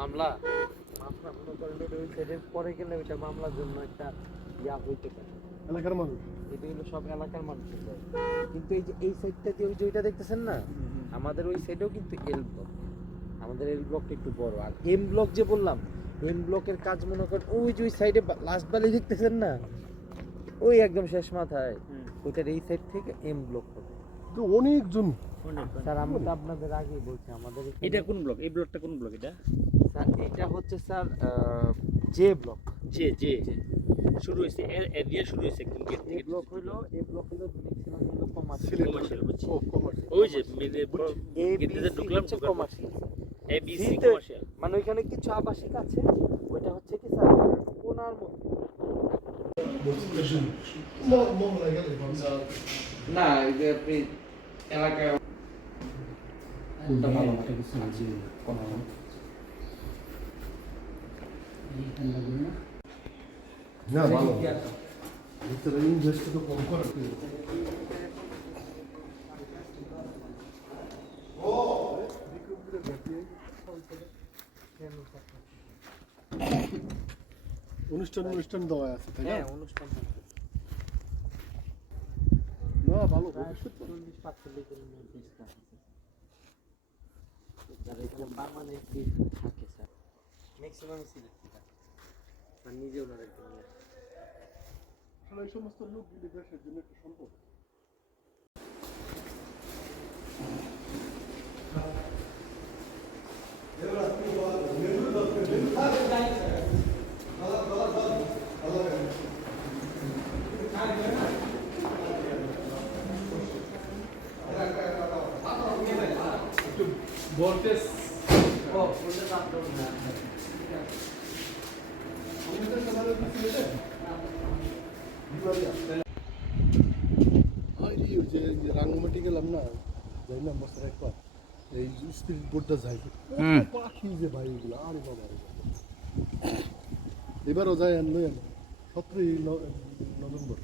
মামলা মামলা মনে করেন ওই সাইডের পরে গেলে ওইটা মামলার জন্য একটা ইয়া হইতে পারে। এলাকার মানুষ এটা হলো সব এলাকার মানুষের যায়, কিন্তু এই যে এই সাইডটা দিয়ে ওই যে ওইটা দেখতেছেন না, আমাদের ওই সাইডেও কিন্তু এল ব্লক। আমাদের এল ব্লকটা একটু বড়। আর এম ব্লক যে বললাম, এম ব্লকের কাজ মনে করেন ওই যে ওই সাইডে লাস্ট বালি দেখতেছেন না, ওই একদম শেষ মাথায় ওইটার এই সাইড থেকে এম ব্লক হবে। তো অনেক জমি। স্যার আমি তো আপনাদের আগেই বলছি আমাদের এটা কোন ব্লক? এই ব্লকটা কোন ব্লক এটা? স্যার এটা হচ্ছে স্যার জে ব্লক। যে যে শুরু হইছে এর দিয়ে শুরু হইছে একদম গেট এ থেকে। ব্লক হলো ম্যাক্সিমাম হলো কমার্শিয়াল বুঝছি। ও কমার্স। ওই যে মেলে এ গেটে বি ঢুকলাম হচ্ছে commercial. A B C commercial. মানে ওইখানে কিছু আবাসিক আছে, ওইটা হচ্ছে কি স্যার কোনার মধ্যে। না এই যে আপনি এলাকায় কোনটা ভালো হয় কোন না ভালো ভিতরে ইনভেস্ট তো কম করে অনুষ্ঠান দেওয়া আছে তাই না? হ্যাঁ অনুষ্ঠান না ভালো প্রায় 40-45 জনের মধ্যে staff আছে। যারা এখানে permanently থাকে স্যার, ম্যাক্সিমাম সিলেক্ট থাকে আর নিজে ওনারা একদম নিয়ে আসে। আসলে এই সমস্ত লোকগুলি দেশের জন্য একটা সম্পদ। ভোল্টেজ ও ভোল্টেজ আপ ডাউন না যে রাঙ্গামাটি গেলাম না, যাই না বছর একবার এই স্পিরিট বোর্ডটা যাই পাখি যে ভাই এগুলো আরে বাবা এবারও যাই আর নয় 17 নভেম্বর